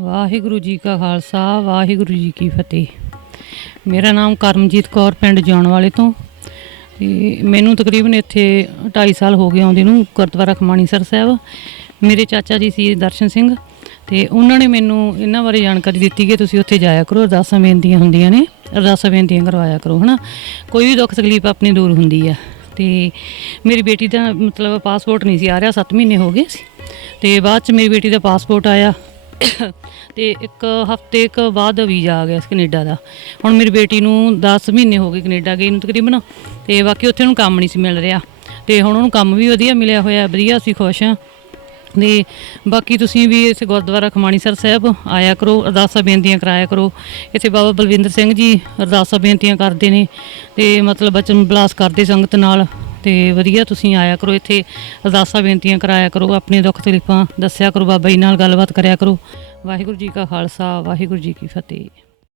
ਵਾਹਿਗੁਰੂ ਜੀ ਕਾ ਖਾਲਸਾ, ਵਾਹਿਗੁਰੂ ਜੀ ਕੀ ਫਤਿਹ। ਮੇਰਾ ਨਾਮ ਕਰਮਜੀਤ ਕੌਰ, ਪਿੰਡ ਜਾਣ ਵਾਲੇ ਤੋਂ। ਤੇ ਮੈਨੂੰ ਤਕਰੀਬਨ ਇੱਥੇ 2.5 ਸਾਲ ਹੋ ਗਏ ਆਉਂਦੇ ਨੂੰ, ਗੁਰਦੁਆਰਾ ਖਮਾਣੀਸਰ ਸਾਹਿਬ। ਮੇਰੇ ਚਾਚਾ ਜੀ ਸੀ ਦਰਸ਼ਨ ਸਿੰਘ ਤੇ ਉਹਨਾਂ ਨੇ ਮੈਨੂੰ ਇਹਨਾਂ ਬਾਰੇ ਜਾਣਕਾਰੀ ਦਿੱਤੀ ਕਿ ਤੁਸੀਂ ਉੱਥੇ ਜਾਇਆ ਕਰੋ, ਅਰਦਾਸਾਂ ਬੇਨਤੀਆਂ ਹੁੰਦੀਆਂ ਨੇ, ਅਰਦਾਸਾਂ ਬੇਨਤੀਆਂ ਕਰਵਾਇਆ ਕਰੋ, ਹਨਾ? ਕੋਈ ਵੀ ਦੁੱਖ ਤਕਲੀਫ ਆਪਣੀ ਦੂਰ ਹੁੰਦੀ ਆ। ਤੇ ਮੇਰੀ ਬੇਟੀ ਦਾ ਮਤਲਬ ਪਾਸਪੋਰਟ ਨਹੀਂ ਸੀ ਆ ਰਿਹਾ 7 ਮਹੀਨੇ ਹੋ ਗਏ ਸੀ। ਤੇ ਬਾਅਦ ਚ ਮੇਰੀ ਬੇਟੀ ਦਾ ਪਾਸਪੋਰਟ ਆਇਆ ਤੇ ਇੱਕ ਹਫ਼ਤੇ ਕੁ ਬਾਅਦ ਵੀਜ਼ਾ ਆ ਗਿਆ ਸੀ ਕੈਨੇਡਾ ਦਾ। ਹੁਣ ਮੇਰੀ ਬੇਟੀ ਨੂੰ 10 ਮਹੀਨੇ ਹੋ ਗਏ ਕੈਨੇਡਾ ਗਈ ਨੂੰ ਤਕਰੀਬਨ, ਤੇ ਬਾਕੀ ਉੱਥੇ ਉਹਨੂੰ ਕੰਮ ਨਹੀਂ ਸੀ ਮਿਲ ਰਿਹਾ। ਤੇ ਹੁਣ ਉਹਨੂੰ ਕੰਮ ਵੀ ਵਧੀਆ ਮਿਲਿਆ ਹੋਇਆ, ਵਧੀਆ ਅਸੀਂ ਖੁਸ਼ ਹਾਂ। ਤੇ ਬਾਕੀ ਤੁਸੀਂ ਵੀ ਇਸ ਗੁਰਦੁਆਰਾ ਖਮਾਣੀਸਰ ਸਾਹਿਬ ਆਇਆ ਕਰੋ, ਅਰਦਾਸਾਂ ਬੇਨਤੀਆਂ ਕਰਾਇਆ ਕਰੋ। ਇੱਥੇ ਬਾਬਾ ਬਲਵਿੰਦਰ ਸਿੰਘ ਜੀ ਅਰਦਾਸਾਂ ਬੇਨਤੀਆਂ ਕਰਦੇ ਨੇ, ਤੇ ਮਤਲਬ ਬਚਨ ਬਲਾਸ ਕਰਦੇ ਸੰਗਤ ਨਾਲ। ਤੇ ਵਧੀਆ ਤੁਸੀਂ ਆਇਆ ਕਰੋ ਇੱਥੇ, ਅਰਦਾਸਾਂ ਬੇਨਤੀਆਂ ਕਰਾਇਆ ਕਰੋ, ਆਪਣੇ ਦੁੱਖ ਤਕਲੀਫਾਂ ਦੱਸਿਆ ਕਰੋ, ਬਾਬਾ ਜੀ ਨਾਲ ਗੱਲਬਾਤ ਕਰਿਆ ਕਰੋ। ਵਾਹਿਗੁਰੂ ਜੀ ਕਾ ਖਾਲਸਾ, ਵਾਹਿਗੁਰੂ ਜੀ ਕੀ ਫਤਿਹ।